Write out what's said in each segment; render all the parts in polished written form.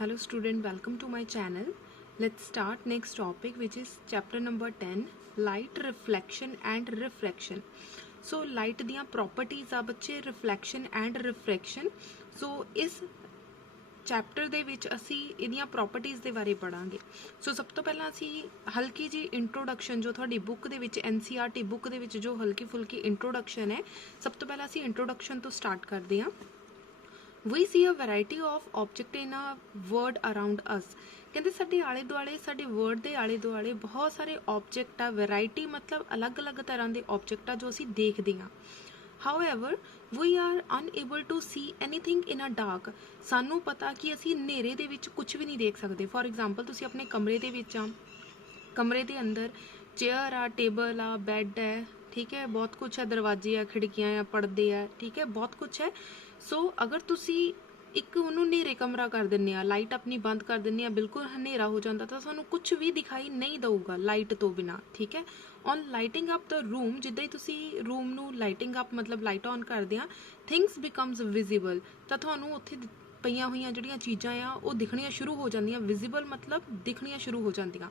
Hello student, welcome to my channel. Let's start next topic, which is chapter number 10, light reflection and refraction. So light दियाँ properties आ बच्चे, reflection and refraction. So इस chapter ਦੇ ਵਿੱਚ ਅਸੀਂ ਇਹਦੀਆਂ properties ਦੇ ਬਾਰੇ ਪੜਾਂਗੇ। ਸੋ ਸਭ ਤੋਂ ਪਹਿਲਾਂ ਅਸੀਂ ਹਲਕੀ ਜੀ ਇੰਟਰੋਡਕਸ਼ਨ ਜੋ ਤੁਹਾਡੀ ਬੁੱਕ ਦੇ ਵਿੱਚ NCERT ਬੁੱਕ ਦੇ ਵਿੱਚ ਜੋ ਹਲਕੀ ਫੁਲਕੀ ਇੰਟਰੋਡਕਸ਼ਨ ਹੈ, ਸਭ ਤੋਂ ਪਹਿਲਾਂ ਅਸੀਂ ਇੰਟਰੋਡਕਸ਼ਨ ਤੋਂ ਸਟਾਰਟ ਕਰਦੇ ਹਾਂ। We see a variety of object in a world around us. ਕਹਿੰਦੇ ਸਾਡੇ ਆਲੇ ਦੁਆਲੇ, ਸਾਡੇ ਵਰਡ ਦੇ ਆਲੇ ਦੁਆਲੇ ਬਹੁਤ ਸਾਰੇ ਆਬਜੈਕਟ ਆ। ਵੈਰਾਈਟੀ ਮਤਲਬ ਅਲੱਗ-ਅਲੱਗ ਤਰ੍ਹਾਂ ਦੇ ਆਬਜੈਕਟ ਆ ਜੋ ਅਸੀਂ ਦੇਖਦੇ ਹਾਂ। However, we are unable to see anything in a dark. ਸਾਨੂੰ ਪਤਾ ਕਿ ਅਸੀਂ ਹਨੇਰੇ ਦੇ ਵਿੱਚ ਕੁਝ ਵੀ ਨਹੀਂ ਦੇਖ ਸਕਦੇ। ਫੋਰ ਐਗਜ਼ਾਮਪਲ ਤੁਸੀਂ ਆਪਣੇ ਕਮਰੇ ਦੇ ਵਿੱਚ ਆ, ਕਮਰੇ ਦੇ ਅੰਦਰ ਚੇਅਰ ਆ, ਟੇਬਲ ਆ, ਬੈੱਡ ਹੈ, ਠੀਕ ਹੈ, ਬਹੁਤ ਕੁਛ ਹੈ, ਦਰਵਾਜ਼ੇ ਆ, ਖਿੜਕੀਆਂ ਆ, ਪਰਦੇ ਆ, ਠੀਕ ਹੈ, ਬਹੁਤ ਕੁਛ ਹੈ। ਸੋ ਅਗਰ ਤੁਸੀਂ ਇੱਕ ਉਹਨੂੰ ਹਨੇਰੇ ਕਮਰਾ ਕਰ ਦਿੰਦੇ ਆ, ਲਾਈਟ ਆਪਣੀ ਬੰਦ ਕਰ ਦਿੰਦੇ ਆ, ਬਿਲਕੁਲ ਹਨੇਰਾ ਹੋ ਜਾਂਦਾ ਤਾਂ ਸਾਨੂੰ ਕੁਝ ਵੀ ਦਿਖਾਈ ਨਹੀਂ ਦਊਗਾ ਲਾਈਟ ਤੋਂ ਬਿਨਾ, ਠੀਕ ਹੈ। On lighting up the room, ਜਿੱਦਾਂ ਹੀ ਤੁਸੀਂ ਰੂਮ ਨੂੰ ਲਾਈਟਿੰਗ ਅਪ ਮਤਲਬ ਲਾਈਟ ਔਨ ਕਰਦੇ ਆ, ਥਿੰਗਸ ਬਿਕਮਸ ਵਿਜ਼ੀਬਲ, ਤਾਂ ਤੁਹਾਨੂੰ ਉੱਥੇ ਪਈਆਂ ਹੋਈਆਂ ਜਿਹੜੀਆਂ ਚੀਜ਼ਾਂ ਆ ਉਹ ਦਿਖਣੀਆਂ ਸ਼ੁਰੂ ਹੋ ਜਾਂਦੀਆਂ। ਵਿਜ਼ੀਬਲ ਮਤਲਬ ਦਿਖਣੀਆਂ ਸ਼ੁਰੂ ਹੋ ਜਾਂਦੀਆਂ।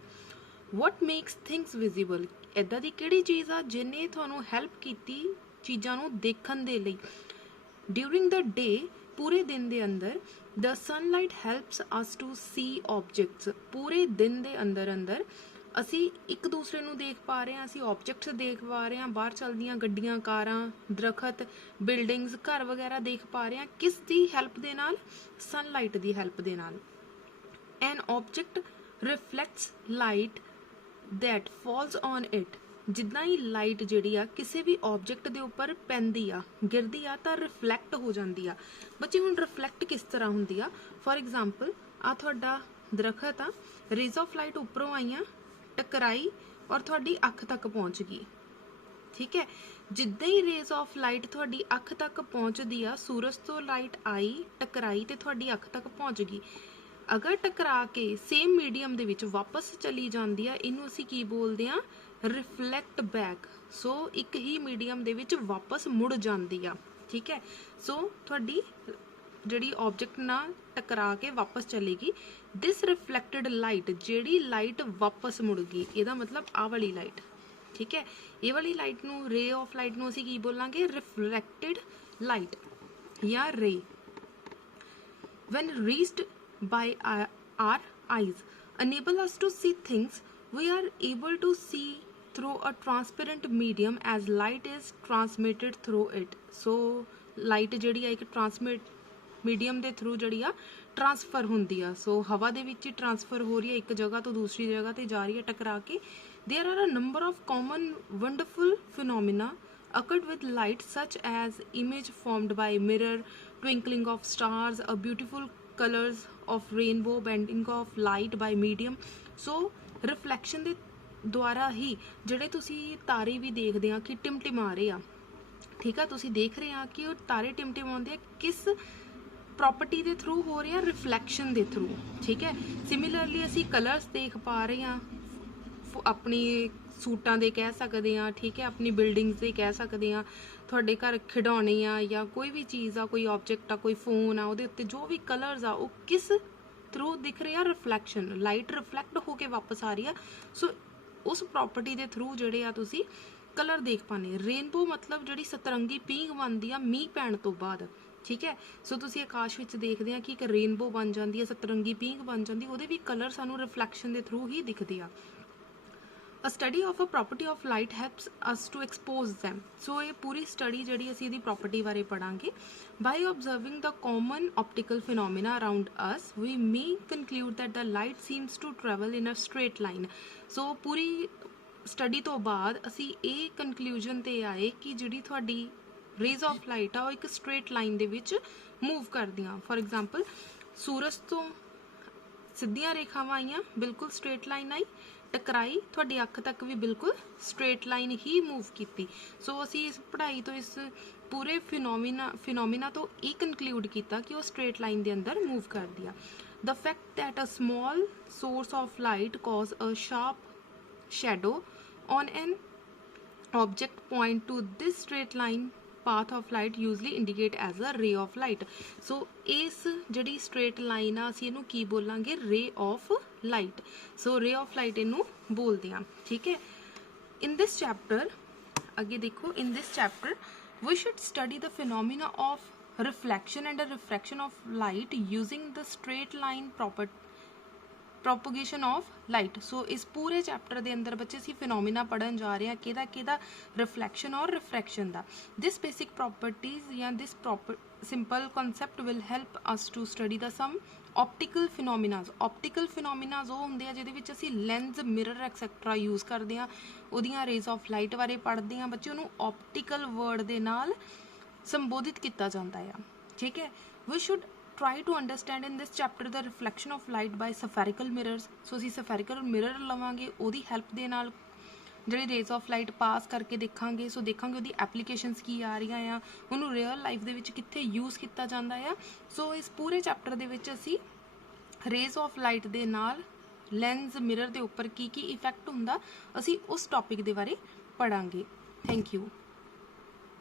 ਵਟ ਮੇਕਸ ਥਿੰਗਸ ਵਿਜ਼ੀਬਲ, ਇੱਦਾਂ ਦੀ ਕਿਹੜੀ ਚੀਜ਼ ਆ ਜਿਹਨੇ ਤੁਹਾਨੂੰ ਹੈਲਪ ਕੀਤੀ ਚੀਜ਼ਾਂ ਨੂੰ ਦੇਖਣ ਦੇ ਲਈ। ਡਿਊਰਿੰਗ ਦ ਡੇ, ਪੂਰੇ ਦਿਨ ਦੇ ਅੰਦਰ, the sunlight helps us to see objects, ਪੂਰੇ ਦਿਨ ਦੇ ਅੰਦਰ ਅੰਦਰ ਅਸੀਂ ਇੱਕ ਦੂਸਰੇ ਨੂੰ ਦੇਖ ਪਾ ਰਹੇ ਹਾਂ, ਅਸੀਂ ਆਬਜੈਕਟਸ ਦੇਖ ਪਾ ਰਹੇ ਹਾਂ, ਬਾਹਰ ਚੱਲਦੀਆਂ ਗੱਡੀਆਂ, ਕਾਰਾਂ, ਦਰਖਤ, ਬਿਲਡਿੰਗਸ, ਘਰ ਵਗੈਰਾ ਦੇਖ ਪਾ ਰਹੇ ਹਾਂ। ਕਿਸ ਦੀ ਹੈਲਪ ਦੇ ਨਾਲ? ਸਨਲਾਈਟ ਦੀ ਹੈਲਪ ਦੇ ਨਾਲ। An object reflects light that falls on it, ਜਿੱਦਾਂ ਹੀ ਲਾਈਟ ਜਿਹੜੀ ਆ ਕਿਸੇ ਵੀ ਆਬਜੈਕਟ ਦੇ ਉੱਪਰ ਪੈਂਦੀ ਆ, ਗਿਰਦੀ ਆ, ਤਾਂ ਰਿਫਲੈਕਟ ਹੋ ਜਾਂਦੀ ਆ। ਬੱਚੇ ਹੁਣ ਰਿਫਲੈਕਟ ਕਿਸ ਤਰ੍ਹਾਂ ਹੁੰਦੀ ਆ? ਫੋਰ ਐਗਜ਼ਾਮਪਲ ਆ ਤੁਹਾਡਾ ਦਰਖਤ ਆ, ਰੇਜ਼ ਆਫ ਲਾਈਟ ਉੱਪਰੋਂ ਆਈਆਂ, ਟਕਰਾਈ ਔਰ ਤੁਹਾਡੀ ਅੱਖ ਤੱਕ ਪਹੁੰਚ ਗਈ, ਠੀਕ ਹੈ। ਜਿੱਦਾਂ ਹੀ ਰੇਜ਼ ਆਫ ਲਾਈਟ ਤੁਹਾਡੀ ਅੱਖ ਤੱਕ ਪਹੁੰਚਦੀ ਆ, ਸੂਰਜ ਤੋਂ ਲਾਈਟ ਆਈ, ਟਕਰਾਈ ਤੇ ਤੁਹਾਡੀ ਅੱਖ ਤੱਕ ਪਹੁੰਚ ਗਈ। ਅਗਰ ਟਕਰਾ ਕੇ ਸੇਮ ਮੀਡੀਅਮ ਦੇ ਵਿੱਚ ਵਾਪਸ ਚਲੀ ਜਾਂਦੀ ਆ, ਇਹਨੂੰ ਅਸੀਂ ਕੀ ਬੋਲਦੇ ਆ? Reflect back. ਸੋ ਇੱਕ ਹੀ ਮੀਡੀਅਮ ਦੇ ਵਿੱਚ ਵਾਪਸ ਮੁੜ ਜਾਂਦੀ ਆ, ਠੀਕ ਹੈ। ਸੋ ਤੁਹਾਡੀ ਜਿਹੜੀ ਆਬਜੈਕਟ ਨਾਲ ਟਕਰਾ ਕੇ ਵਾਪਸ ਚਲੇਗੀ। ਦਿਸ ਰਿਫਲੈਕਟਡ ਲਾਈਟ, ਜਿਹੜੀ ਲਾਈਟ ਵਾਪਸ ਮੁੜ ਗਈ, ਇਹਦਾ ਮਤਲਬ ਆਹ ਵਾਲੀ ਲਾਈਟ, ਠੀਕ ਹੈ। ਇਹ ਵਾਲੀ ਲਾਈਟ ਨੂੰ, ਰੇ ਆਫ ਲਾਈਟ ਨੂੰ ਅਸੀਂ ਕੀ ਬੋਲਾਂਗੇ? ਰਿਫਲੈਕਟਡ ਲਾਈਟ ਜਾਂ ray. When reached by our eyes enable us to see things, we are able to see through a transparent medium as light is transmitted through it. So light ਜਿਹੜੀ ਆ ਇੱਕ transmit medium ਦੇ through ਜਿਹੜੀ ਆ transfer ਹੁੰਦੀ ਆ। ਸੋ ਹਵਾ ਦੇ ਵਿੱਚ ਹੀ ਟ੍ਰਾਂਸਫਰ ਹੋ ਰਹੀ ਹੈ, ਇੱਕ ਜਗ੍ਹਾ ਤੋਂ ਦੂਸਰੀ ਜਗ੍ਹਾ ਤੇ ਜਾ ਰਹੀ ਹੈ ਟਕਰਾ ਕੇ। there are a number of common wonderful phenomena occurred with light, such as image formed by mirror, twinkling of stars, a beautiful colors of rainbow, bending of light by medium. So reflection ਦੇ ਦੁਆਰਾ ਹੀ ਜਿਹੜੇ ਤੁਸੀਂ ਤਾਰੇ ਵੀ ਦੇਖਦੇ ਆ ਕਿ ਟਿਮਟਿਮਾ ਰਹੇ ਆ, ਠੀਕ ਆ, ਤੁਸੀਂ ਦੇਖ ਰਹੇ ਆ ਕਿ ਉਹ ਤਾਰੇ ਟਿਮਟਿਮਾਉਂਦੇ ਆ, ਕਿਸ ਪ੍ਰੋਪਰਟੀ ਦੇ ਥਰੂ ਹੋ ਰਹੇ ਆ? ਰਿਫਲੈਕਸ਼ਨ ਦੇ ਥਰੂ, ਠੀਕ ਹੈ। ਸਿਮਿਲਰਲੀ ਅਸੀਂ ਕਲਰਸ ਦੇਖ ਪਾ ਰਹੇ ਆ, ਆਪਣੀ ਸੂਟਾਂ ਦੇ ਕਹਿ ਸਕਦੇ ਆ, ਠੀਕ ਹੈ, ਆਪਣੀ ਬਿਲਡਿੰਗਸ ਦੇ ਕਹਿ ਸਕਦੇ ਆ, ਤੁਹਾਡੇ ਘਰ ਖਿਡੌਣੇ ਆ ਜਾਂ ਕੋਈ ਵੀ ਚੀਜ਼ ਆ, ਕੋਈ ਆਬਜੈਕਟ ਆ, ਕੋਈ ਫੋਨ ਆ, ਉਹਦੇ ਉੱਤੇ ਜੋ ਵੀ ਕਲਰਸ ਆ ਉਹ ਕਿਸ ਥਰੂ ਦਿਖ ਰਹੇ ਆ? ਰਿਫਲੈਕਸ਼ਨ। ਲਾਈਟ ਰਿਫਲੈਕਟ ਹੋ ਕੇ ਵਾਪਸ ਆ ਰਹੀ ਆ। ਸੋ ਉਸ ਪ੍ਰੋਪਰਟੀ ਦੇ ਥਰੂ ਜਿਹੜੇ ਆ ਤੁਸੀਂ ਕਲਰ ਦੇਖ ਪਾਉਂਦੇ। ਰੇਨਬੋ ਮਤਲਬ ਜਿਹੜੀ ਸਤਰੰਗੀ ਪੀਂਘ ਬਣਦੀ ਆ ਮੀਂਹ ਪੈਣ ਤੋਂ ਬਾਅਦ, ਠੀਕ ਹੈ। ਸੋ ਤੁਸੀਂ ਆਕਾਸ਼ ਵਿੱਚ ਦੇਖਦੇ ਆ ਕਿ ਇੱਕ ਰੇਨਬੋ ਬਣ ਜਾਂਦੀ ਆ, ਸਤਰੰਗੀ ਪੀਂਘ ਬਣ ਜਾਂਦੀ, ਉਹਦੇ ਵੀ ਕਲਰ ਸਾਨੂੰ ਰਿਫਲੈਕਸ਼ਨ ਦੇ ਥਰੂ ਹੀ ਦਿਖਦੇ ਆ। A study of a property of light helps us to expose them. So ਇਹ ਪੂਰੀ ਸਟੱਡੀ ਜਿਹੜੀ ਅਸੀਂ ਇਹਦੀ ਪ੍ਰੋਪਰਟੀ ਬਾਰੇ ਪੜਾਂਗੇ। By observing the common optical phenomena around us, we may conclude that the light seems to travel in a straight line. So Puri study ਤੋਂ ਬਾਅਦ ਅਸੀਂ ਇਹ conclusion ਤੇ ਆਏ ਕਿ ਜਿਹੜੀ ਤੁਹਾਡੀ ਰੇਜ਼ ਆਫ ਲਾਈਟ ਆ ਉਹ ਇੱਕ ਸਟ੍ਰੇਟ ਲਾਈਨ ਦੇ ਵਿੱਚ ਮੂਵ ਕਰਦੀਆਂ। ਫੋਰ ਐਗਜ਼ਾਮਪਲ ਸੂਰਜ ਤੋਂ ਸਿੱਧੀਆਂ ਰੇਖਾਵਾਂ ਆਈਆਂ, ਬਿਲਕੁਲ ਸਟ੍ਰੇਟ ਲਾਈਨ ਆਈ, ਟਕਰਾਈ, ਤੁਹਾਡੀ ਅੱਖ ਤੱਕ ਵੀ ਬਿਲਕੁਲ ਸਟ੍ਰੇਟ ਲਾਈਨ ਹੀ ਮੂਵ ਕੀਤੀ। ਸੋ ਅਸੀਂ ਇਸ ਪੜ੍ਹਾਈ ਤੋਂ, ਇਸ ਪੂਰੇ ਫਿਨੋਮੀਨਾ ਤੋਂ ਇਹ ਕਨਕਲੂਡ ਕੀਤਾ ਕਿ ਉਹ ਸਟ੍ਰੇਟ ਲਾਈਨ ਦੇ ਅੰਦਰ ਮੂਵ ਕਰਦੀ ਆ। The fact that a small source of light cause a sharp shadow on an object point to this straight line path of light usually indicate as a ray of light. So इस जड़ी straight line आ असीं इहनूं की बोलांगे ray of light. So ray of light इहनूं बोलदे आ, ठीक है. In this chapter आगे देखो, in this chapter we should study the phenomena of reflection and a refraction of light using the straight line propagation of light. So इस पूरे chapter के अंदर बच्चे असीं फिनोमिना पढ़न जा रहे हैं किहदा किहदा रिफ्लैक्शन और रिफ्रैक्शन दा. दिस बेसिक प्रॉपर्टीज या this simple concept will help us to study the some optical phenomenas. Optical phenomenas वो होंदे आ जिहदे विच असीं लैंस मिरर एक्सैक्ट्रा यूज़ करदे आ, उहदियां रेज ऑफ लाइट बारे पढ़दे आ. बच्चे उहनूं ऑप्टिकल वर्ड दे नाल संबोधित किया जाता है, ठीक है. We should try to understand in this chapter the reflection of light by spherical mirrors. So ਅਸੀਂ spherical mirror ਲਵਾਂਗੇ, ਉਹਦੀ ਹੈਲਪ ਦੇ ਨਾਲ ਜਿਹੜੀ ਰੇਜ਼ ਆਫ ਲਾਈਟ ਪਾਸ ਕਰਕੇ ਦੇਖਾਂਗੇ. ਸੋ ਦੇਖਾਂਗੇ ਉਹਦੀ ਐਪਲੀਕੇਸ਼ਨਸ ਕੀ ਆ ਰਹੀਆਂ ਆ, ਉਹਨੂੰ ਰੀਅਲ ਲਾਈਫ ਦੇ ਵਿੱਚ ਕਿੱਥੇ ਯੂਜ਼ ਕੀਤਾ ਜਾਂਦਾ ਆ. ਸੋ ਇਸ ਪੂਰੇ ਚੈਪਟਰ ਦੇ ਵਿੱਚ ਅਸੀਂ ਰੇਜ਼ ਆਫ ਲਾਈਟ ਦੇ ਨਾਲ ਲੈਂਸ ਮਿਰਰ ਦੇ ਉੱਪਰ ਕੀ ਕੀ ਇਫੈਕਟ ਹੁੰਦਾ, ਅਸੀਂ ਉਸ ਟੌਪਿਕ ਦੇ ਬਾਰੇ ਪੜਾਂਗੇ. Thank you.